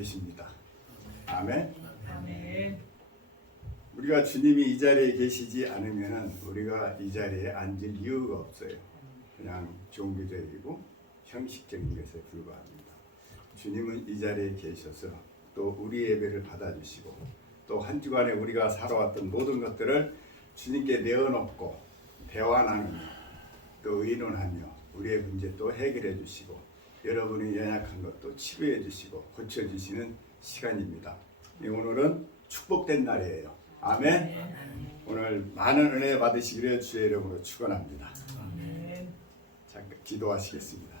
계십니다. 아멘. 아멘. 우리가 주님이 이 자리에 계시지 않으면 우리가 이 자리에 앉을 이유가 없어요. 그냥 종교적이고 형식적인 것에 불과합니다. 주님은 이 자리에 계셔서 또 우리 예배를 받아주시고 또 한 주간에 우리가 살아왔던 모든 것들을 주님께 내어놓고 대화 나누며 또 의논하며 우리의 문제 또 해결해 주시고 여러분이 연약한 것도 치료해 주시고 고쳐주시는 시간입니다. 오늘은 축복된 날이에요. 아멘. 오늘 많은 은혜 받으시기를 주의 이름으로 축원합니다. 잠깐 기도하시겠습니다.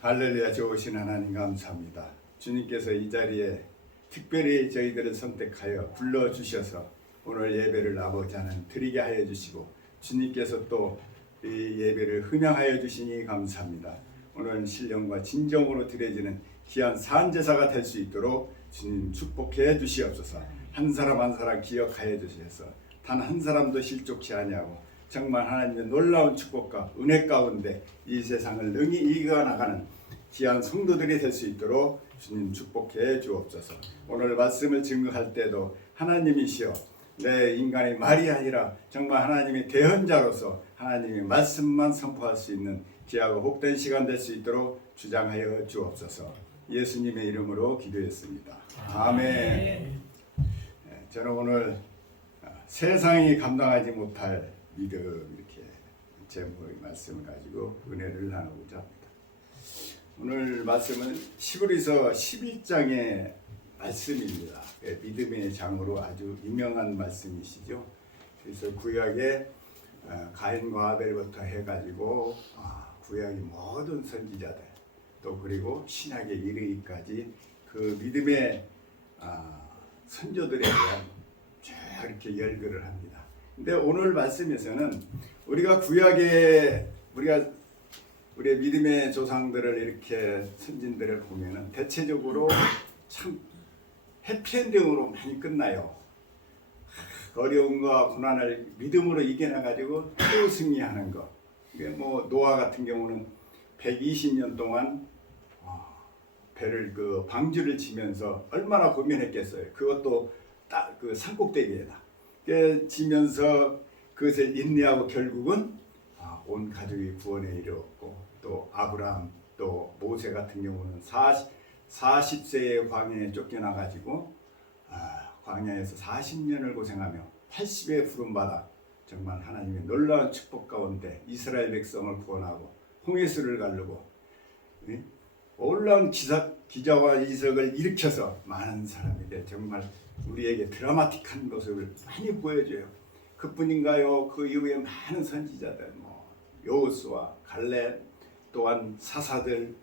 할렐루야. 좋으신 하나님 감사합니다. 주님께서 이 자리에 특별히 저희들을 선택하여 불러주셔서 오늘 예배를 아버지 하나님 드리게 하여 주시고 주님께서 또 이 예배를 흠양하여 주시니 감사합니다. 오늘 신령과 진정으로 드려지는 귀한 산제사가 될 수 있도록 주님 축복해 주시옵소서. 한 사람 한 사람 기억하여 주셔서 단 한 사람도 실족치 아니하고 정말 하나님의 놀라운 축복과 은혜 가운데 이 세상을 능히 이겨 나가는 귀한 성도들이 될 수 있도록 주님 축복해 주옵소서. 오늘 말씀을 증거할 때도 하나님이시여 내 인간의 말이 아니라 정말 하나님의 대언자로서 하나님의 말씀만 선포할 수 있는 귀하고 복된 시간 될 수 있도록 주장하여 주옵소서. 예수님의 이름으로 기도했습니다. 아멘. 저는 오늘 세상이 감당하지 못할 믿음 이렇게 제목의 말씀을 가지고 은혜를 나누고자 합니다. 오늘 말씀은 히브리서 11장의 말씀입니다. 믿음의 장으로 아주 유명한 말씀이시죠. 그래서 구약의 가인과 아벨부터 해가지고 구약의 모든 선지자들 또 그리고 신약에 이르기까지 그 믿음의 선조들에 대한 쭉 이렇게 열거를 합니다. 근데 오늘 말씀에서는 우리가 구약의 우리의 믿음의 조상들을 이렇게 선진들을 보면은 대체적으로 참 해피엔딩으로 많이 끝나요. 어려움과 고난을 믿음으로 이겨내가지고 또 승리하는 것. 뭐 노아 같은 경우는 120년 동안 배를 그 방주를 치면서 얼마나 고민했겠어요. 그것도 딱 그 산꼭대기에다 지면서 그것을 인내하고 결국은 온 가족이 구원에 이르렀고 또 아브라함 또 모세 같은 경우는 40세의 광야에 쫓겨나가지고 광야에서 40년을 고생하며 80에 부름받아 정말 하나님의 놀라운 축복 가운데 이스라엘 백성을 구원하고 홍해수를 가르고 놀라운 기자와 이적을 일으켜서 많은 사람이 돼 정말 우리에게 드라마틱한 모습을 많이 보여줘요. 그뿐인가요? 그 이후에 많은 선지자들 여호수아, 갈렙 또한 사사들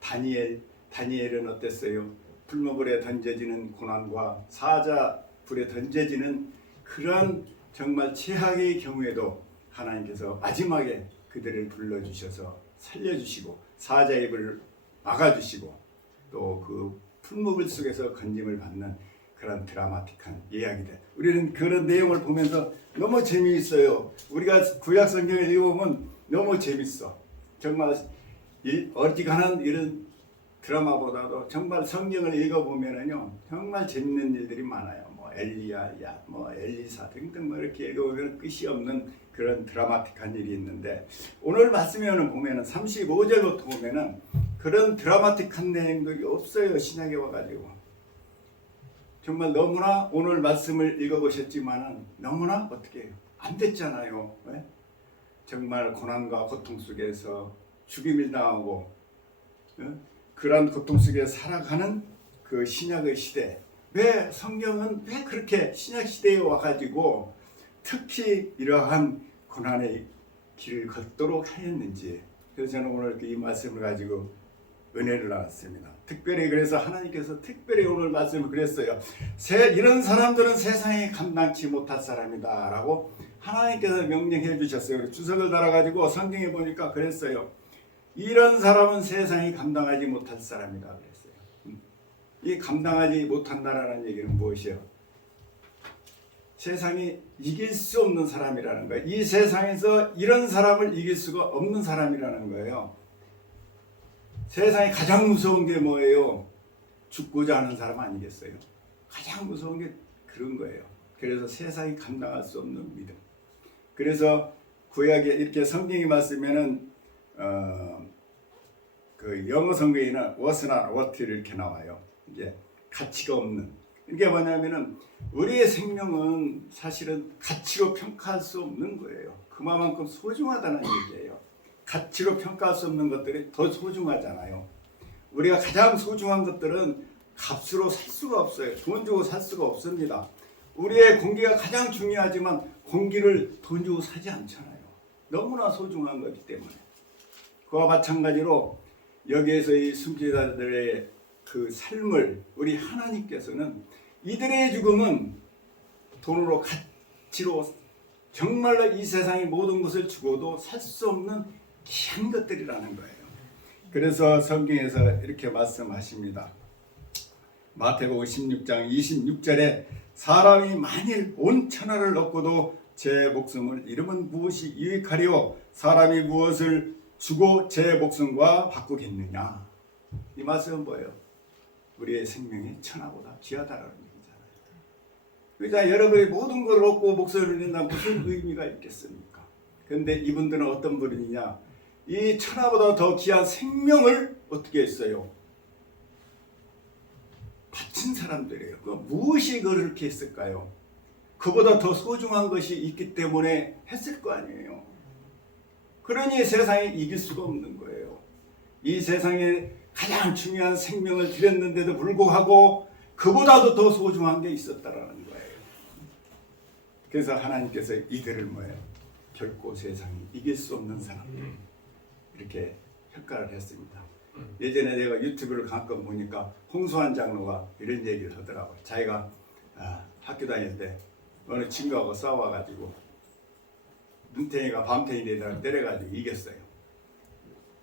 다니엘은 어땠어요? 풀무불에 던져지는 고난과 사자 불에 던져지는 그런 정말 최악의 경우에도 하나님께서 마지막에 그들을 불러주셔서 살려주시고 사자의 입을 막아주시고 또 그 풀무불 속에서 건짐을 받는 그런 드라마틱한 이야기들. 우리는 그런 내용을 보면서 너무 재미있어요. 우리가 구약 성경을 읽어보면 너무 재밌어. 정말 어지간한 이런 드라마보다도 정말 성경을 읽어보면은요 정말 재밌는 일들이 많아요. 엘리야, 엘리사 등등 이렇게 읽어보면 끝이 없는 그런 드라마틱한 일이 있는데 오늘 말씀에는 보면은 35절부터 보면은 그런 드라마틱한 내용들이 없어요. 신약에 와가지고 정말 너무나 오늘 말씀을 읽어보셨지만은 너무나 어떻게 해요? 안 됐잖아요. 왜? 정말 고난과 고통 속에서 죽임을 당하고 그런 고통 속에 살아가는 그 신약의 시대. 왜 성경은 왜 그렇게 신약 시대에 와가지고 특히 이러한 고난의 길을 걷도록 하였는지. 그래서 저는 오늘 이 말씀을 가지고 은혜를 나눴습니다. 특별히 그래서 하나님께서 특별히 오늘 말씀을 그랬어요. 이런 사람들은 세상에 감당치 못할 사람이다 라고 하나님께서 명령해 주셨어요. 주석을 달아가지고 성경에 보니까 그랬어요. 이런 사람은 세상이 감당하지 못할 사람이다 그랬어요. 이 감당하지 못한다라는 얘기는 무엇이에요? 세상이 이길 수 없는 사람이라는 거예요. 이 세상에서 이런 사람을 이길 수가 없는 사람이라는 거예요. 세상에 가장 무서운 게 뭐예요? 죽고자 하는 사람 아니겠어요? 가장 무서운 게 그런 거예요. 그래서 세상이 감당할 수 없는 믿음. 그래서 구약에 이렇게 성경이 말씀에는 그 영어 성경에는 was나 what 이렇게 나와요. 이게 가치가 없는. 이게 뭐냐면은 우리의 생명은 사실은 가치로 평가할 수 없는 거예요. 그만큼 소중하다는 얘기예요. 가치로 평가할 수 없는 것들이 더 소중하잖아요. 우리가 가장 소중한 것들은 값으로 살 수가 없어요. 돈 주고 살 수가 없습니다. 우리의 공기가 가장 중요하지만 공기를 돈 주고 사지 않잖아요. 너무나 소중한 거기 때문에. 그와 마찬가지로 여기에서 이 순교자들의 그 삶을 우리 하나님께서는 이들의 죽음은 돈으로 가치로 정말로 이 세상의 모든 것을 주고도 살 수 없는 귀한 것들이라는 거예요. 그래서 성경에서 이렇게 말씀하십니다. 마태복음 16장 26절에 사람이 만일 온 천하를 얻고도 제 목숨을 잃으면 무엇이 유익하리요? 사람이 무엇을 주고 제 목숨과 바꾸겠느냐? 이 말씀은 뭐예요? 우리의 생명이 천하보다 귀하다라는 얘기잖아요. 그러니까 여러분이 모든 걸 얻고 목숨을 잃는다 무슨 의미가 있겠습니까? 그런데 이분들은 어떤 분이냐? 이 천하보다 더 귀한 생명을 어떻게 했어요? 바친 사람들이에요. 그 무엇이 그렇게 했을까요? 그보다 더 소중한 것이 있기 때문에 했을 거 아니에요. 그러니 세상에 이길 수가 없는 거예요. 이 세상에 가장 중요한 생명을 드렸는데도 불구하고 그보다도 더 소중한 게 있었다라는 거예요. 그래서 하나님께서 이들을 뭐예요? 결코 세상이 이길 수 없는 사람 이렇게 평가를 했습니다. 예전에 내가 유튜브를 가끔 보니까 홍수환 장로가 이런 얘기를 하더라고요. 자기가 학교 다닐 때 어느 친구하고 싸워가지고 눈탱이가 밤탱이에다가 때려가지고 이겼어요.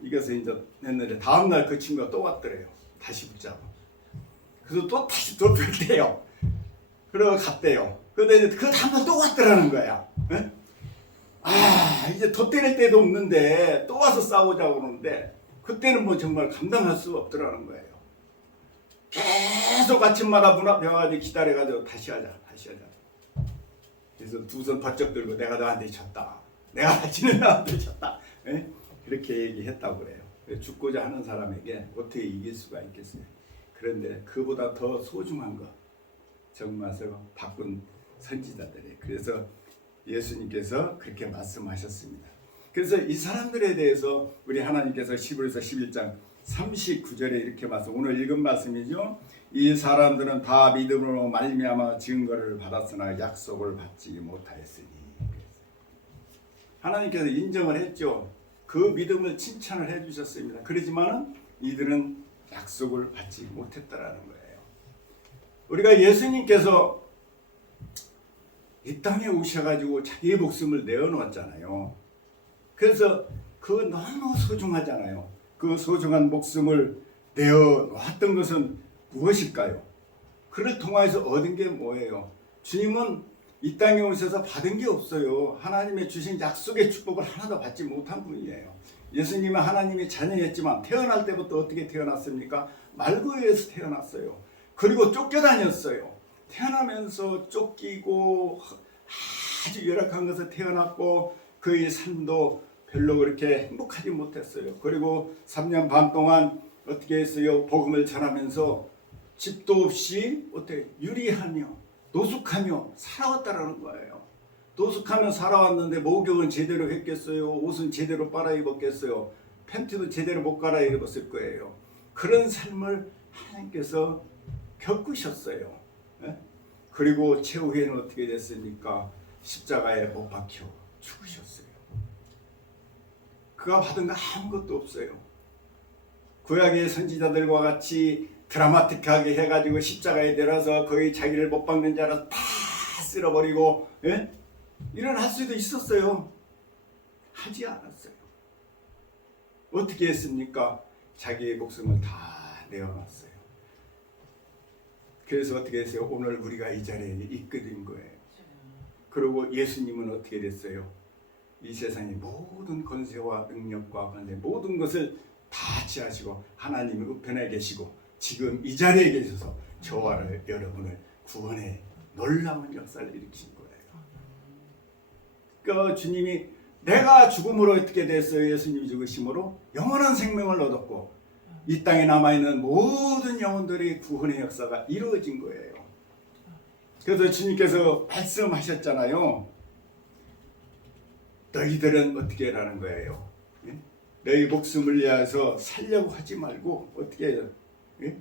이겨서 이제 했는데 다음날 그 친구가 또 왔더래요. 다시 붙자고. 그래서 또 다시 또 들대요. 그러고 갔대요. 근데 이제 그 다음날 또 왔더라는 거야. 에? 이제 더 때릴 때도 없는데 또 와서 싸우자고 그러는데 그때는 뭐 정말 감당할 수가 없더라는 거예요. 계속 아침마다 문 앞에 와가지고 기다려가지고 다시 하자. 그래서 두 손 바짝 들고 내가 너한테 졌다. 내가 다치는 너한테 졌다. 에? 그렇게 얘기했다고 그래요. 죽고자 하는 사람에게 어떻게 이길 수가 있겠어요. 그런데 그보다 더 소중한 것 정말 바꾼 선지자들이에요. 그래서 예수님께서 그렇게 말씀하셨습니다. 그래서 이 사람들에 대해서 우리 하나님께서 히브리서 11장 39절에 이렇게 말씀, 오늘 읽은 말씀이죠. 이 사람들은 다 믿음으로 말미암아 증거를 받았으나 약속을 받지 못하였으니. 하나님께서 인정을 했죠. 그 믿음을 칭찬을 해주셨습니다. 그렇지만 이들은 약속을 받지 못했다라는 거예요. 우리가 예수님께서 이 땅에 오셔가지고 자기의 목숨을 내어놓았잖아요. 그래서 그거 너무 소중하잖아요. 그 소중한 목숨을 내어놓았던 것은 무엇일까요? 그를 통해서 얻은 게 뭐예요? 주님은 이 땅에 오셔서 받은 게 없어요. 하나님의 주신 약속의 축복을 하나도 받지 못한 분이에요. 예수님은 하나님의 자녀였지만 태어날 때부터 어떻게 태어났습니까? 말구에서 태어났어요. 그리고 쫓겨다녔어요. 태어나면서 쫓기고 아주 열악한 것을 태어났고 그의 삶도 별로 그렇게 행복하지 못했어요. 그리고 3년 반 동안 어떻게 했어요? 복음을 전하면서 집도 없이 어떻게 유리하며 노숙하며 살아왔다라는 거예요. 노숙하며 살아왔는데 목욕은 제대로 했겠어요? 옷은 제대로 빨아입었겠어요? 팬티도 제대로 못 갈아입었을 거예요. 그런 삶을 하나님께서 겪으셨어요. 네? 그리고 최후에는 어떻게 됐습니까? 십자가에 못 박혀 죽으셨어요. 그가 받은 거 아무것도 없어요. 구약의 선지자들과 같이 드라마틱하게 해가지고 십자가에 내려서 거의 자기를 못 박는 줄 알아서 다 쓸어버리고 일어날 수도 있었어요. 하지 않았어요. 어떻게 했습니까? 자기의 목숨을 다 내어놨어요. 그래서 어떻게 했어요? 오늘 우리가 이 자리에 있게 된 거예요. 그리고 예수님은 어떻게 됐어요? 이 세상의 모든 권세와 능력과 권세 모든 것을 다 취하시고 하나님의 우편에 계시고 지금 이 자리에 계셔서 저와 여러분을 구원해 놀라운 역사를 일으킨 거예요. 그 주님이 내가 죽음으로 어떻게 됐어요? 예수님이 죽으심으로 영원한 생명을 얻었고 이 땅에 남아있는 모든 영혼들이 구원의 역사가 이루어진 거예요. 그래서 주님께서 말씀하셨잖아요. 너희들은 어떻게 하라는 거예요? 예? 너희 목숨을 위해서 살려고 하지 말고 어떻게 해요? 예?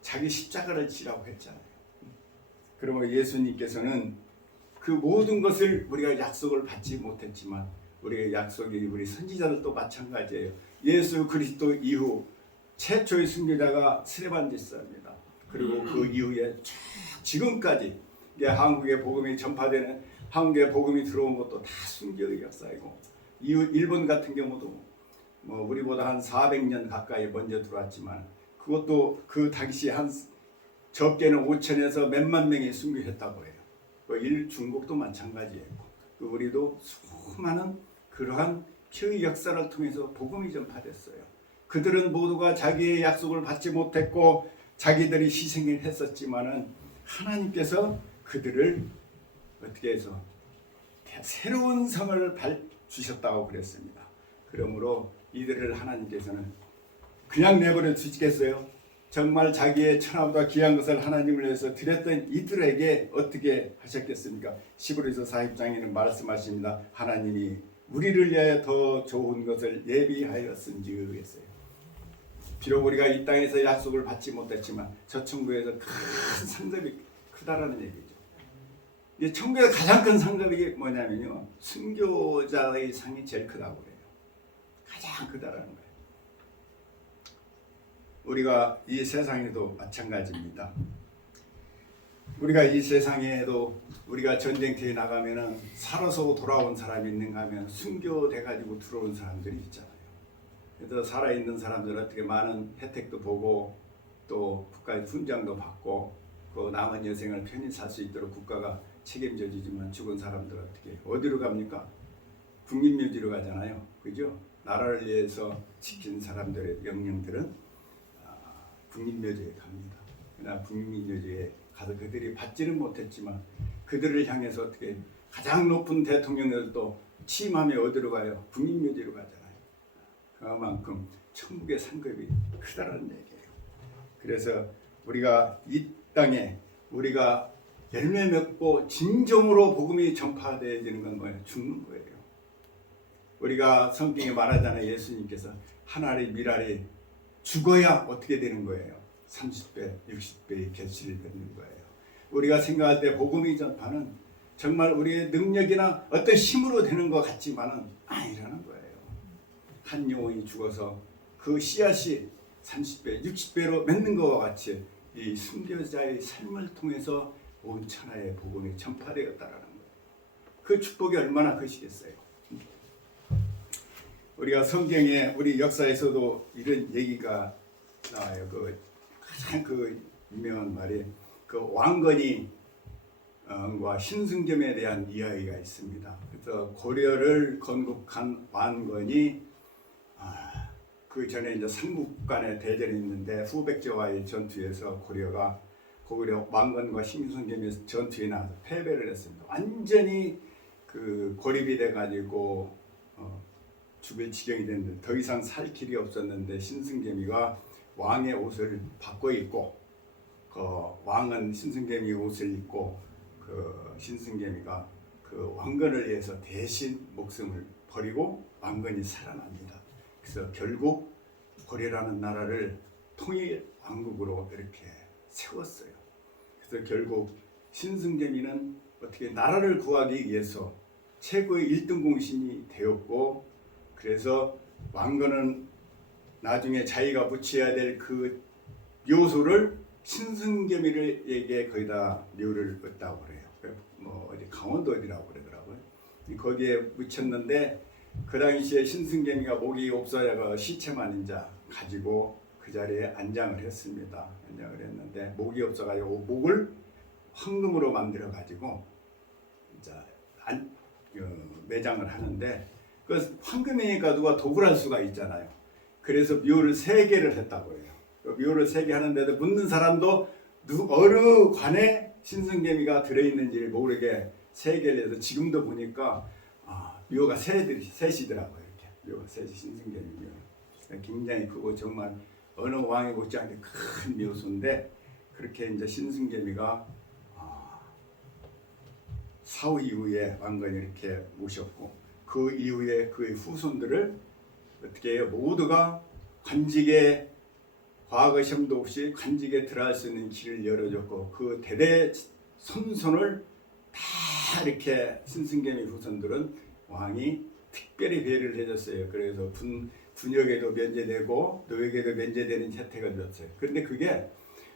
자기 십자가를 지라고 했잖아요. 그러면 예수님께서는 그 모든 것을 우리가 약속을 받지 못했지만 우리의 약속이 우리 선지자들도 마찬가지예요. 예수 그리스도 이후 최초의 순교자가 스테반지스입니다. 그리고 그 이후에 쭉 지금까지 한국의 복음이 전파되는 한국의 복음이 들어온 것도 다 순교의 역사이고 이후 일본 같은 경우도 뭐 우리보다 한 400년 가까이 먼저 들어왔지만 그것도 그 당시 한 적게는 5천에서 몇만 명이 순교했다고 해요. 중국도 마찬가지였고 우리도 수많은 그러한 피의 역사를 통해서 복음이 전파됐어요. 그들은 모두가 자기의 약속을 받지 못했고 자기들이 희생을 했었지만은 하나님께서 그들을 어떻게 해서 새로운 성을 주셨다고 그랬습니다. 그러므로 이들을 하나님께서는 그냥 내버려 두시겠어요? 정말 자기의 천하보다 귀한 것을 하나님을 위해서 드렸던 이들에게 어떻게 하셨겠습니까? 시브리서 40장에는 말씀하십니다. 하나님이 우리를 위하여 더 좋은 것을 예비하였은지 했어요. 비록 우리가 이 땅에서 약속을 받지 못했지만 저 천국에서 큰 상급이 크다라는 얘기죠. 이 천국에서 가장 큰 상급이 뭐냐면요, 순교자의 상이 제일 크다고 해요. 가장 크다라는 거예요. 우리가 이 세상에도 마찬가지입니다. 우리가 이 세상에도 우리가 전쟁터에 나가면은 살아서 돌아온 사람이 있는가 하면 순교돼 가지고 들어온 사람들이 있잖아요. 그래서 살아있는 사람들 어떻게 많은 혜택도 보고 또 국가의 훈장도 받고 그 남은 여생을 편히 살 수 있도록 국가가 책임져 주지만 죽은 사람들 어떻게 어디로 갑니까? 국립묘지로 가잖아요. 그죠? 나라를 위해서 지킨 사람들의 영령들은 국립묘지에 갑니다. 그러나 국립묘지에 가서 그들이 받지는 못했지만 그들을 향해서 어떻게 가장 높은 대통령들도 취임하며 어디로 가요? 국립묘지로 가잖아요. 그만큼 천국의 상급이 크다는 얘기예요. 그래서 우리가 이 땅에 우리가 열매 맺고 진정으로 복음이 전파되어지는 건 뭐예요? 죽는 거예요. 우리가 성경에 말하잖아요. 예수님께서 한 알이 밀알이 죽어야 어떻게 되는 거예요? 30배, 60배의 결실을 맺는 거예요. 우리가 생각할 때 복음의 전파는 정말 우리의 능력이나 어떤 힘으로 되는 것 같지만은 아니라는 거예요. 한 영혼이 죽어서 그 씨앗이 30배, 60배로 맺는 것과 같이 이 순교자의 삶을 통해서 온 천하의 복음이 전파되었다라는 거예요. 그 축복이 얼마나 크시겠어요. 우리가 성경에 우리 역사에서도 이런 얘기가 나와요. 그 가장 그 유명한 말이 그 왕건이 과 신승겸에 대한 이야기가 있습니다. 그래서 고려를 건국한 왕건이 그 전에 이제 삼국 간의 대전이 있는데 후백제와의 전투에서 고려 왕건과 신승겸의 전투에 나와서 패배를 했습니다. 완전히 그 고립이 돼가지고 죽을 지경이 됐는데 더 이상 살 길이 없었는데 신승겸이가 왕의 옷을 바꿔 입고 그 왕은 신승겸이 옷을 입고 그 신승겸이가 그 왕건을 위해서 대신 목숨을 버리고 왕건이 살아납니다. 그래서 결국 고려라는 나라를 통일 왕국으로 이렇게 세웠어요. 그래서 결국 신승겸이는 어떻게 나라를 구하기 위해서 최고의 1등 공신이 되었고, 그래서 왕건은 나중에 자기가 붙여야 될 그 묘소를 신승겸이에게 거기다 묘를 얻다고 그래요. 뭐 어디 강원도 어디라고 그러더라고요. 거기에 묻혔는데 그 당시에 신승겸이가 목이 없어야 시체만 이제 가지고 그 자리에 안장을 했습니다. 안장을 했는데 목이 없어가지고 목을 황금으로 만들어 가지고 이제 매장을 하는데 그 황금이니까 누가 도굴할 수가 있잖아요. 그래서 묘를 3개를 했다고 해요. 묘를 3개 하는데도 묻는 사람도 어느 관에 신승개미가 들어있는지 모르게 3개를 해서 지금도 보니까 묘가 셋이더라고요. 이렇게 묘가 셋이 신승개미 묘. 굉장히 크고 정말 어느 왕이 못지않게 큰 묘소인데 그렇게 이제 신승개미가 사후 이후에 왕건이 이렇게 모셨고 그 이후에 그의 후손들을 어떻게 해요? 모두가 관직에 과거 시험도 없이 관직에 들어갈 수 있는 길을 열어줬고 그 대대 선손을 다 이렇게 신승개미 후손들은 왕이 특별히 배려를 해줬어요. 그래서 군역에도 면제되고 노역에도 면제되는 혜택을 줬어요. 그런데 그게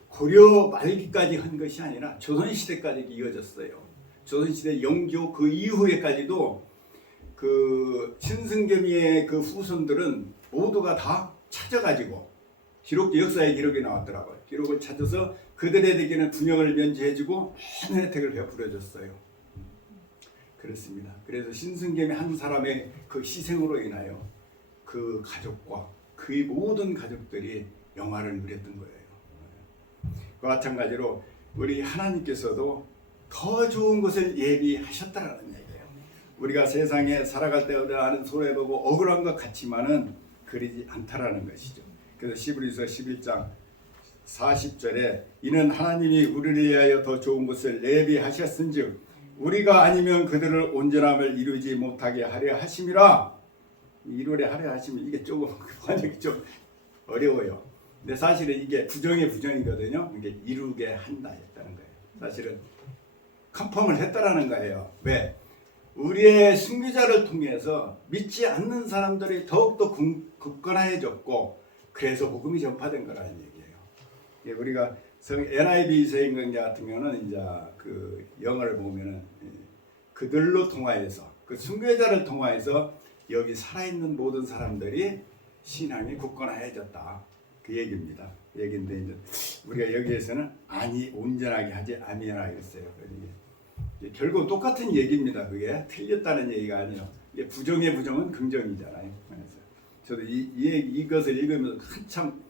고려 말기까지 한 것이 아니라 조선시대까지 이어졌어요. 조선시대 영조 그 이후에까지도 그 신승개미의 그 후손들은 모두가 다 찾아가지고 역사의 기록이 나왔더라고요. 기록을 찾아서 그들에게는 군역을 면제해주고 많은 혜택을 베풀어줬어요. 그렇습니다. 그래서 신승개미 한 사람의 그 희생으로 인하여 그 가족과 그의 모든 가족들이 영화를 누렸던 거예요. 그와 마찬가지로 우리 하나님께서도 더 좋은 것을 예비하셨다라는 얘기예요. 우리가 세상에 살아갈 때 하는 손해보고 억울한 것 같지만은 그러지 않다라는 것이죠. 그래서 시브리서 11장 40절에 이는 하나님이 우리를 위하여 더 좋은 것을 예비하셨은즉 우리가 아니면 그들을 온전함을 이루지 못하게 하려 하심이라. 이루려 하려 하시면 이게 조금 번역이 좀 어려워요. 근데 사실은 이게 부정의 부정이거든요. 이게 이루게 한다 했다는 거예요. 사실은 컨펌을 했다라는 거예요. 왜? 우리의 순교자를 통해서 믿지 않는 사람들이 더욱더 굳건해졌고 그래서 복음이 전파된 거라는 얘기예요. 우리가 NIV 성경 같은 경우는 이제 그 영어를 보면은 그들로 통하여서 그 순교자를 통하여서 여기 살아있는 모든 사람들이 신앙이 굳건해졌다 그 얘기입니다. 얘기인데 이제 우리가 여기에서는 아니 온전하게 하지 아니하라 했어요. 결국 똑같은 얘기입니다. 그게 틀렸다는 얘기가 아니에요. 이게 부정의 부정은 긍정이잖아요. 그래서 저도 이것을 읽으면서 한참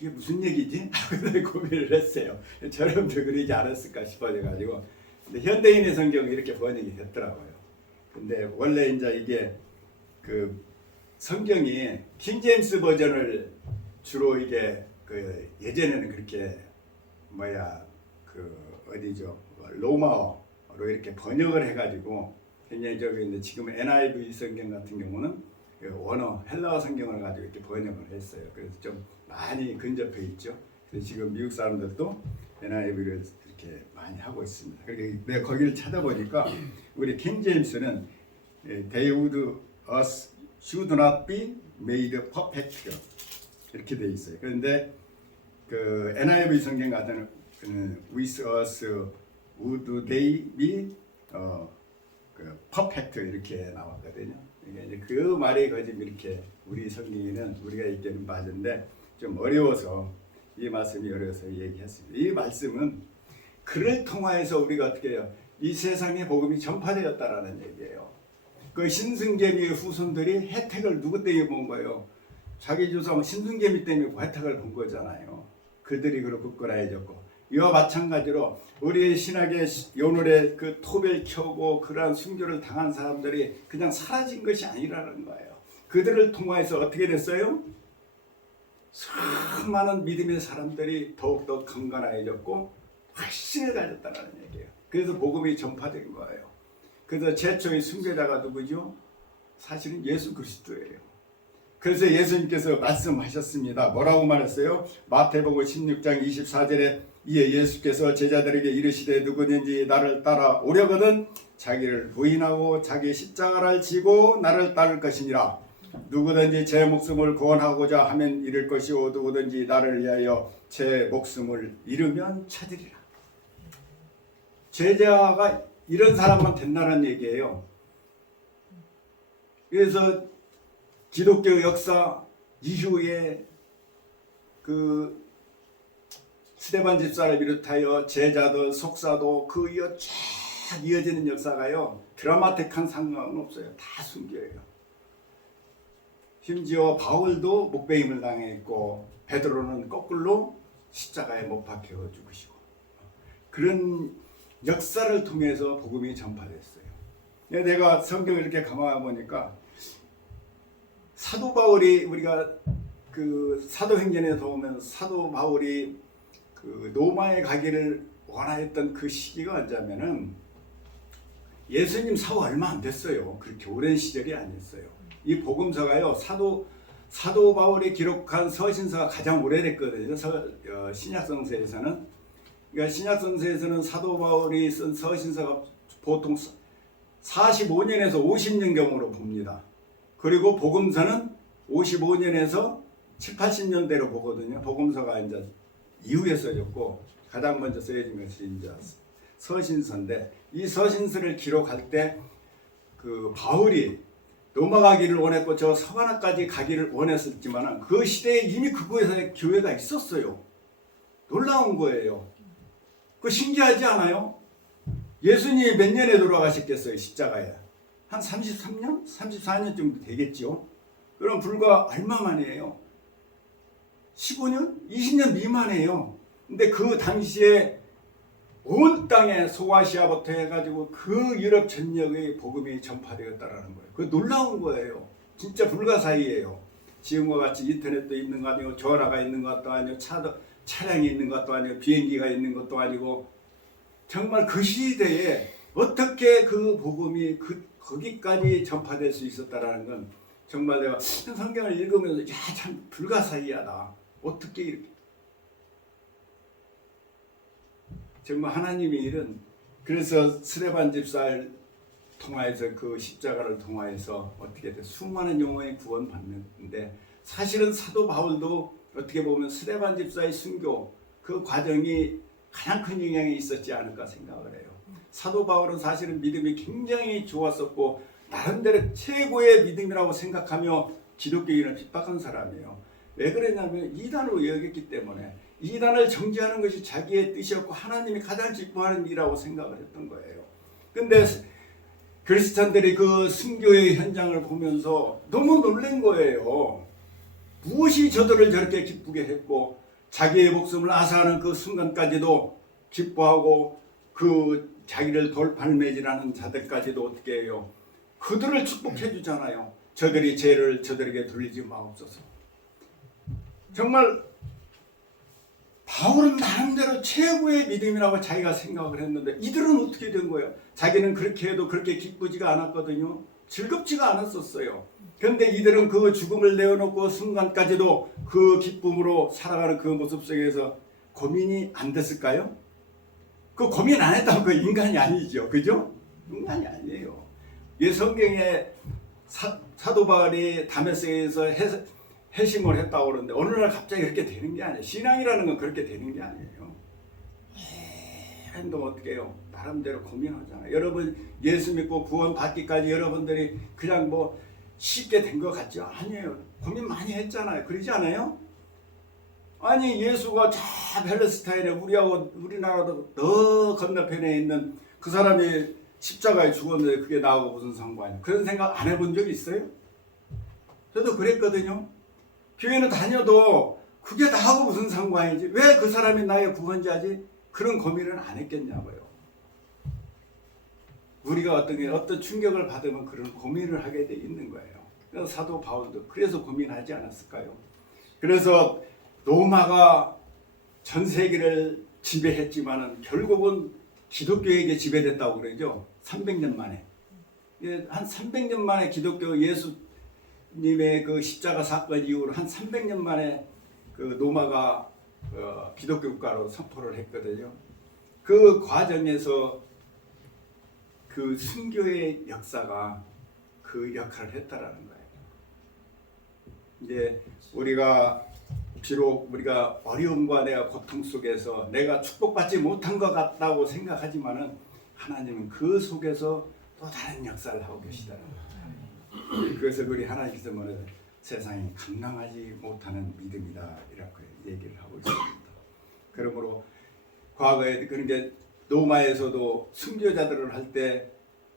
이게 무슨 얘기지? 하고 고민을 했어요. 저놈도 그러지 않았을까 싶어가지고. 근데 현대인의 성경이 이렇게 번역이 됐더라고요. 근데 원래 이제 이게 그 성경이 킹제임스 버전을 주로 이게 그 예전에는 그렇게 어디죠? 로마어로 이렇게 번역을 해가지고 굉장히 저기 지금 NIV 성경 같은 경우는 원어 헬라어 성경을 가지고 이렇게 번역을 했어요. 그래서 좀 많이 근접해 있죠. 그래서 지금 미국 사람들도 NIV를 이렇게 많이 하고 있습니다. 그러니까 내가 거기를 찾아보니까 우리 킹 제임스는 They should not be made perfect 이렇게 돼 있어요. 그런데 그 NIV 성경 같은 with us would they be perfect 이렇게 나왔거든요. 그러니까 이제 그 말이 거짓 이렇게 우리 성경에는 우리가 읽기는 맞은데 좀 어려워서 이 말씀이 어려워서 얘기했습니다. 이 말씀은 그를 통하여서 우리가 어떻게 해요? 이 세상에 복음이 전파되었다라는 얘기예요. 그 신승개미의 후손들이 혜택을 누구 때문에 본 거예요? 자기 조상 신승개미 때문에 혜택을 본 거잖아요. 그들이 그렇고 굳건해졌고 이와 마찬가지로 우리의 신학의 요늘에 그 톱을 켜고 그러한 순교를 당한 사람들이 그냥 사라진 것이 아니라는 거예요. 그들을 통해서 어떻게 됐어요? 수많은 믿음의 사람들이 더욱더 강건해졌고 확신을 가졌다는 얘기예요. 그래서 복음이 전파된 거예요. 그래서 최초의 순교자가 누구죠? 사실은 예수 그리스도예요. 그래서 예수님께서 말씀하셨습니다. 뭐라고 말했어요? 마태복음 16장 24절에 이에 예수께서 제자들에게 이르시되 누구든지 나를 따라 오려거든 자기를 부인하고 자기 십자가를 지고 나를 따를 것이니라. 누구든지 제 목숨을 구원하고자 하면 잃을 것이요 누구든지 나를 위하여 제 목숨을 잃으면 찾으리라. 제자가 이런 사람만 된다는 얘기예요. 그래서 기독교 역사 이후에 그 스데반 집사를 비롯하여 제자도 속사도 그 이어 쫙 이어지는 역사가요 드라마틱한 상관은 없어요. 다 순교예요. 심지어 바울도 목배임을 당했고 베드로는 거꾸로 십자가에 못 박혀 죽으시고, 그런 역사를 통해서 복음이 전파됐어요. 내가 성경을 이렇게 감화해 보니까 사도 바울이, 우리가 그 사도행전에 보면 사도 바울이 그 로마에 가기를 원하였던 그 시기가 언제냐면은 예수님 사후 얼마 안 됐어요. 그렇게 오랜 시절이 아니었어요. 이 복음서가요, 사도 바울이 기록한 서신서가 가장 오래됐거든요. 신약성서에서는. 그러니까 신약성서에서는 사도 바울이 쓴 서신서가 보통 45년에서 50년경으로 봅니다. 그리고 복음서는 55년에서 7, 80년대로 보거든요. 복음서가 이제 이후에 써졌고, 가장 먼저 써진 것이 이제 서신서인데, 이 서신서를 기록할 때 그 바울이 로마 가기를 원했고 저 서가나까지 가기를 원했었지만 그 시대에 이미 그곳에 교회가 있었어요. 놀라운 거예요. 그 신기하지 않아요? 예수님이 몇 년에 돌아가셨겠어요? 십자가에 한 33년? 34년 정도 되겠죠. 그럼 불과 얼마 만이에요? 15년? 20년 미만이에요. 근데 그 당시에 온 땅에 소아시아부터 해가지고 그 유럽 전역의 복음이 전파되었다라는 거예요. 그 놀라운 거예요. 진짜 불가사의예요. 지금과 같이 인터넷도 있는 거 아니고 전화가 있는 것도 아니고 차량이 있는 것도 아니고 비행기가 있는 것도 아니고, 정말 그 시대에 어떻게 그 복음이 거기까지 전파될 수 있었다라는 건 정말 내가 성경을 읽으면서 참 불가사의하다. 어떻게 이렇게 정말 하나님의 일은, 그래서 스데반 집사를 통하여서 그 십자가를 통하여서 어떻게 돼 수많은 영혼이 구원받는데, 사실은 사도 바울도 어떻게 보면 스데반 집사의 순교 그 과정이 가장 큰 영향이 있었지 않을까 생각을 해요. 사도 바울은 사실은 믿음이 굉장히 좋았었고 나름대로 최고의 믿음이라고 생각하며 기독교인을 핍박한 사람이에요. 왜 그랬냐면 이단으로 여겼기 때문에, 이단을 정죄하는 것이 자기의 뜻이었고 하나님이 가장 기뻐하는 일이라고 생각을 했던 거예요. 근데 그리스찬들이 그 순교의 현장을 보면서 너무 놀란 거예요. 무엇이 저들을 저렇게 기쁘게 했고, 자기의 목숨을 아사하는 그 순간까지도 기뻐하고, 그 자기를 돌팔매질하는 자들까지도 어떻게 해요? 그들을 축복해 주잖아요. 저들이 죄를 저들에게 돌리지 마옵소서. 정말 바울은 나름대로 최고의 믿음이라고 자기가 생각을 했는데, 이들은 어떻게 된 거예요? 자기는 그렇게 해도 그렇게 기쁘지가 않았거든요. 즐겁지가 않았었어요. 그런데 이들은 그 죽음을 내어놓고 순간까지도 그 기쁨으로 살아가는 그 모습 속에서 고민이 안 됐을까요? 그 고민 안 했다면 그 인간이 아니죠. 그죠? 인간이 아니에요. 이 성경에 사도 바울이 다메섹에서 회심을 했다고 그러는데 어느 날 갑자기 그렇게 되는 게 아니에요. 신앙이라는 건 그렇게 되는 게 아니에요. 행동 어떻게 해요? 나름대로 고민하잖아요. 여러분 예수 믿고 구원 받기까지 여러분들이 그냥 뭐 쉽게 된 것 같죠? 아니에요. 고민 많이 했잖아요. 그러지 않아요? 아니 예수가 저 팔레스타인에 우리나라도 더 건너편에 있는 그 사람이 십자가에 죽었는데 그게 나하고 무슨 상관이에요? 그런 생각 안 해본 적 있어요? 저도 그랬거든요. 교회는 다녀도 그게 나하고 무슨 상관이지? 왜 그 사람이 나의 구원자지? 그런 고민을 안 했겠냐고요. 우리가 어떤 충격을 받으면 그런 고민을 하게 돼 있는 거예요. 그래서 사도 바울도 그래서 고민하지 않았을까요? 그래서 로마가 전 세계를 지배했지만은 결국은 기독교에게 지배됐다고 그러죠. 300년 만에. 한 300년 만에 기독교 예수님의 그 십자가 사건 이후로 한 300년 만에 그 로마가 기독교 국가로 선포를 했거든요. 그 과정에서 그 순교의 역사가 그 역할을 했다라는 거예요. 이제 비록 우리가 어려움과 내가 고통 속에서 내가 축복받지 못한 것 같다고 생각하지만은 하나님은 그 속에서 또 다른 역사를 하고 계시다는 거예요. 그래서 우리 하나님께서 말하는 세상이 감당하지 못하는 믿음이다 이렇게 얘기를 하고 있습니다. 그러므로 과거에 그런 게 로마에서도 순교자들을 할 때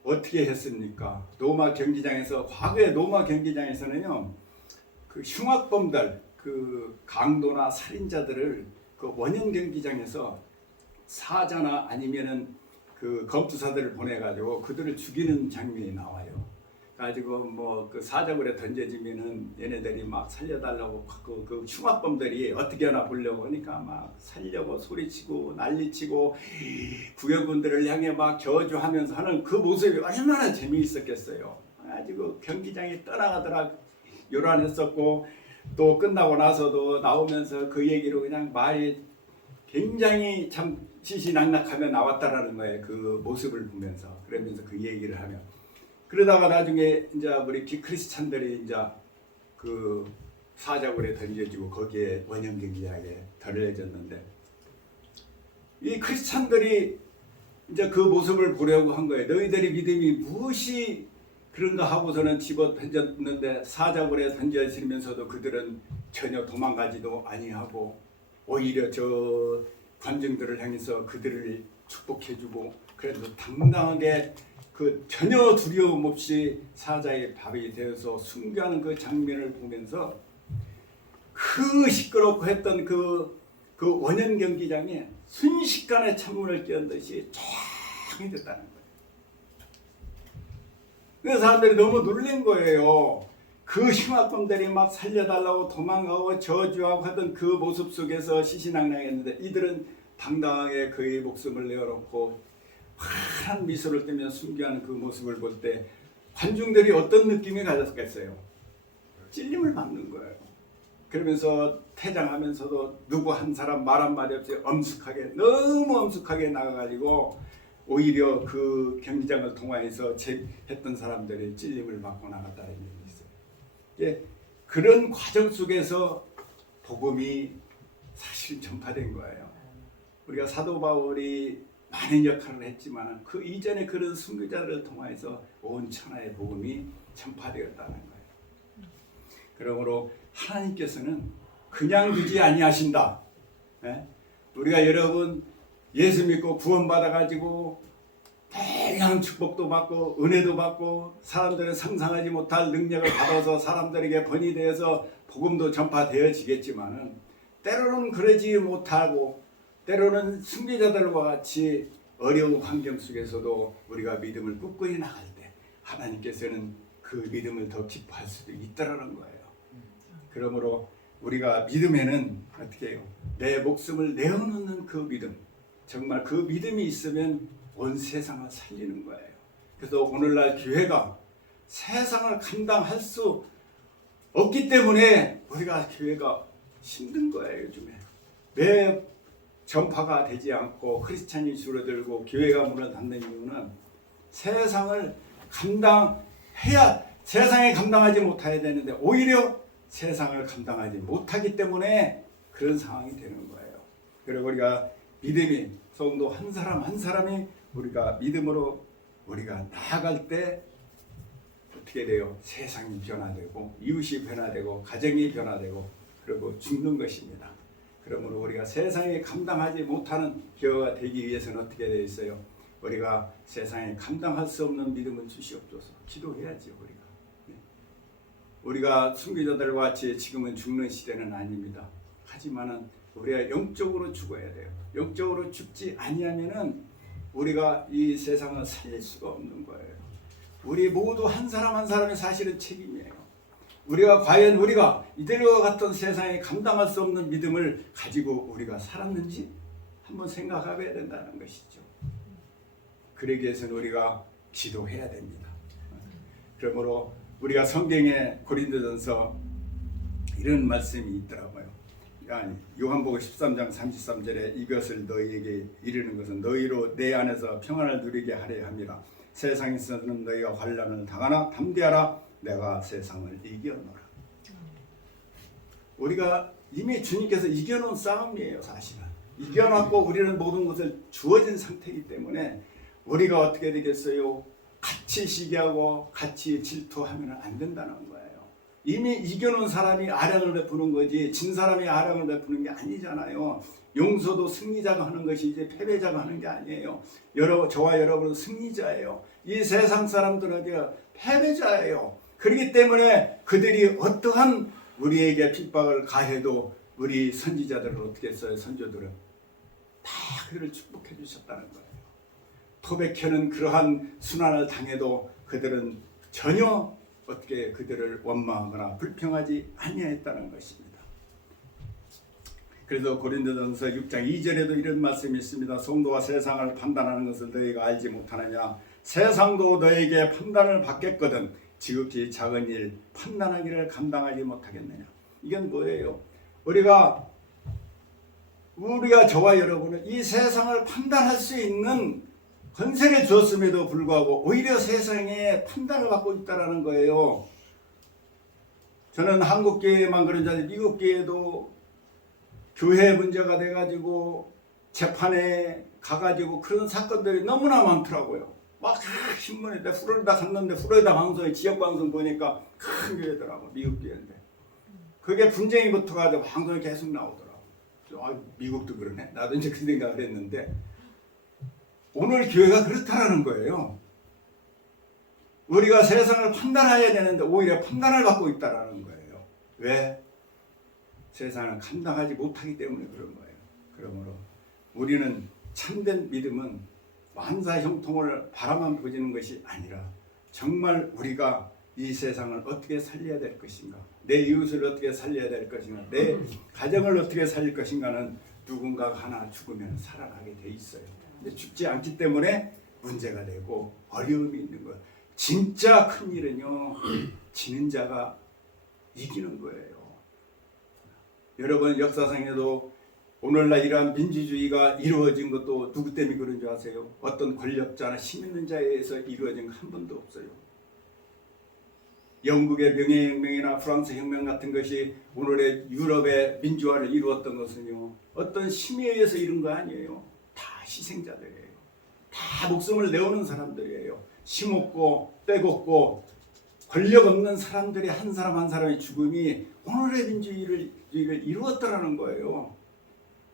어떻게 했습니까? 과거의 로마 경기장에서는요, 그 흉악범들, 그 강도나 살인자들을 그 원형 경기장에서 사자나 아니면은 그 검투사들을 보내가지고 그들을 죽이는 장면이 나와요. 가지고 뭐 그 사자굴에 던져지면은 얘네들이 막 살려달라고 그 흉악범들이 어떻게 하나 보려고 하니까 막 살려고 소리치고 난리치고 구경꾼들을 향해 막 저주하면서 하는 그 모습이 얼마나 재미있었겠어요. 가지고 경기장이 떠나가더라 요란했었고, 또 끝나고 나서도 나오면서 그 얘기로 그냥 말이 굉장히 참 시시낙낙하며 나왔다라는 거예요. 그 모습을 보면서 그러면서 그 얘기를 하면, 그러다가 나중에 이제 우리 크리스찬들이 이제 그 사자굴에 던져지고 거기에 원형 경기장에 덜려졌는데, 이 크리스찬들이 이제 그 모습을 보려고 한 거예요. 너희들의 믿음이 무엇이 그런가 하고서는 집어 던졌는데 사자굴에 던져지면서도 그들은 전혀 도망가지도 아니하고 오히려 저 관중들을 향해서 그들을 축복해주고, 그래도 당당하게 그 전혀 두려움 없이 사자의 밥이 되어서 순교하는 그 장면을 보면서 그 시끄럽고 했던 그 원형 경기장에 순식간에 찬물을 끼얹은 듯이 조용히 됐다는 거예요. 그 사람들이 너무 놀란 거예요. 그 흉악범들이 막 살려달라고 도망가고 저주하고 하던 그 모습 속에서 시시낙낙했는데, 이들은 당당하게 그의 목숨을 내어놓고 환한 미소를 띠며 순교하는 그 모습을 볼 때 관중들이 어떤 느낌이 가졌겠어요? 찔림을 받는 거예요. 그러면서 퇴장하면서도 누구 한 사람 말 한마디 없이 엄숙하게, 너무 엄숙하게 나가가지고 오히려 그 경기장을 통하여서 했던 사람들이 찔림을 받고 나갔다는 얘기 있어요. 예, 그런 과정 속에서 복음이 사실 전파된 거예요. 우리가 사도 바울이 많은 역할을 했지만 그 이전에 그런 순교자들을 통하여서 온 천하의 복음이 전파되었다는 거예요. 그러므로 하나님께서는 그냥 두지 아니하신다. 예? 우리가 여러분 예수 믿고 구원받아 가지고 다양한 축복도 받고 은혜도 받고 사람들은 상상하지 못할 능력을 받아서 사람들에게 번이 되어서 복음도 전파되어지겠지만은, 때로는 그러지 못하고 때로는 순교자들과 같이 어려운 환경 속에서도 우리가 믿음을 꿋꿋이 나갈 때 하나님께서는 그 믿음을 더 기뻐할 수도 있다라는 거예요. 그러므로 우리가 믿음에는 어떻게 해요? 내 목숨을 내어놓는 그 믿음, 정말 그 믿음이 있으면 온 세상을 살리는 거예요. 그래서 오늘날 교회가 세상을 감당할 수 없기 때문에 우리가 교회가 힘든 거예요. 요즘에 왜 전파가 되지 않고 크리스찬이 줄어들고 교회가 문을 닫는 이유는 세상을 감당해야, 세상에 감당하지 못해야 되는데 오히려 세상을 감당하지 못하기 때문에 그런 상황이 되는 거예요. 그리고 우리가 믿음이, 성도 한 사람 한 사람이 우리가 믿음으로 우리가 나아갈 때 어떻게 돼요? 세상이 변화되고 이웃이 변화되고 가정이 변화되고 그리고 죽는 것입니다. 그러므로 우리가 세상에 감당하지 못하는 교회가 되기 위해서는 어떻게 되어 있어요? 우리가 세상에 감당할 수 없는 믿음을 주시옵소서. 기도해야죠. 우리가 순교자들과 같이 지금은 죽는 시대는 아닙니다. 하지만은 우리가 영적으로 죽어야 돼요. 영적으로 죽지 아니하면은 우리가 이 세상을 살릴 수가 없는 거예요. 우리 모두 한 사람 한 사람의 사실은 책임이에요. 우리가 과연 우리가 이들과 같은 세상에 감당할 수 없는 믿음을 가지고 우리가 살았는지 한번 생각해봐야 된다는 것이죠. 그러기 위해서는 우리가 기도해야 됩니다. 그러므로 우리가 성경에 고린도전서 이런 말씀이 있더라고요. 요한복음 13장 33절에 이것을 너희에게 이르는 것은 너희로 내 안에서 평안을 누리게 하려 함이라. 세상에서는 너희가 환난을 당하나 담대하라. 내가 세상을 이겨노라. 우리가 이미 주님께서 이겨놓은 싸움이에요. 사실은 이겨놨고 우리는 모든 것을 주어진 상태이기 때문에 우리가 어떻게 되겠어요? 같이 시기하고 같이 질투하면 안 된다는 거예요. 이미 이겨놓은 사람이 아량을 베푸는 거지 진 사람이 아량을 베푸는 게 아니잖아요. 용서도 승리자가 하는 것이지 패배자가 하는 게 아니에요. 저와 여러분은 승리자예요. 이 세상 사람들은 패배자예요. 그렇기 때문에 그들이 어떠한 우리에게 핍박을 가해도 우리 선지자들은 어떻게 했어요? 선조들은 다 그들을 축복해 주셨다는 거예요. 토백현은 그러한 순환을 당해도 그들은 전혀 어떻게 그들을 원망하거나 불평하지 아니했다는 것입니다. 그래서 고린도전서 6장 2절에도 이런 말씀이 있습니다. 성도가 세상을 판단하는 것을 너희가 알지 못하느냐? 세상도 너에게 판단을 받겠거든 지극히 작은 일 판단하기를 감당하지 못하겠느냐? 이건 뭐예요? 우리가 저와 여러분은 이 세상을 판단할 수 있는 권세를 주었음에도 불구하고 오히려 세상에 판단을 받고 있다는 거예요. 저는 한국교회만 그런지 아니라 미국교회도 교회 문제가 돼가지고 재판에 가가지고 그런 사건들이 너무나 많더라고요. 막 신문에 플로리다 갔는데 플로리다 방송에 지역 방송 보니까 큰 교회더라고. 미국 교회인데 그게 분쟁이 붙어가지고 방송에 계속 나오더라고. 미국도 그러네. 나도 이제 그 생각을 했는데 오늘 교회가 그렇다라는 거예요. 우리가 세상을 판단해야 되는데 오히려 판단을 받고 있다라는 거예요. 왜? 세상을 감당하지 못하기 때문에 그런 거예요. 그러므로 우리는 참된 믿음은 만사 형통을 바라만 보지는 것이 아니라 정말 우리가 이 세상을 어떻게 살려야 될 것인가, 내 이웃을 어떻게 살려야 될 것인가, 내 가정을 어떻게 살릴 것인가는 누군가가 하나 죽으면 살아나게 돼 있어요. 근데 죽지 않기 때문에 문제가 되고 어려움이 있는 거예요. 진짜 큰 일은요, 지는 자가 이기는 거예요. 여러분 역사상에도 오늘날 이러한 민주주의가 이루어진 것도 누구 때문에 그런 줄 아세요? 어떤 권력자나 힘 있는 자에 의해서 이루어진 거 한 번도 없어요. 영국의 명예혁명이나 프랑스 혁명 같은 것이 오늘의 유럽의 민주화를 이루었던 것은요, 어떤 힘에 의해서 이룬 거 아니에요. 다 희생자들이에요. 다 목숨을 내오는 사람들이에요. 힘없고 빼곡고 권력 없는 사람들이 한 사람 한 사람의 죽음이 오늘의 민주주의를 이루었더라는 거예요.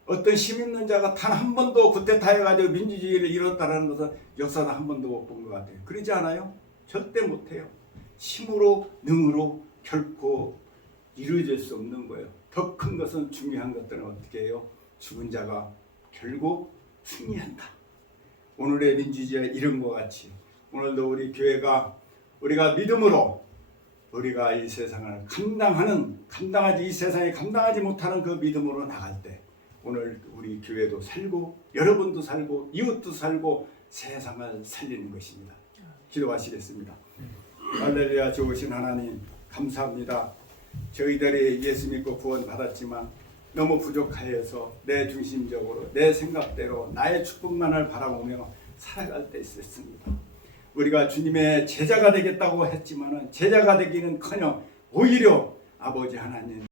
어떤 힘 있는 자가 단 한 번도 쿠데타해가지고 민주주의를 이뤘다는 것은 역사상 한 번도 못 본 것 같아요. 그러지 않아요? 절대 못해요. 힘으로 능으로 결코 이루어질 수 없는 거예요. 더 큰 것은 중요한 것들은 어떻게 해요? 죽은 자가 결국 승리한다. 오늘의 민주주의가 이런 것 같이 오늘도 우리 교회가 우리가 믿음으로 우리가 이 세상을 감당하지 이 세상에 감당하지 못하는 그 믿음으로 나갈 때 오늘 우리 교회도 살고 여러분도 살고 이웃도 살고 세상을 살리는 것입니다. 기도하시겠습니다. 할렐루야. 좋으신 하나님 감사합니다. 저희들이 예수 믿고 구원 받았지만 너무 부족하여서 내 중심적으로 내 생각대로 나의 축복만을 바라보며 살아갈 때 있었습니다. 우리가 주님의 제자가 되겠다고 했지만은 제자가 되기는커녕 오히려 아버지 하나님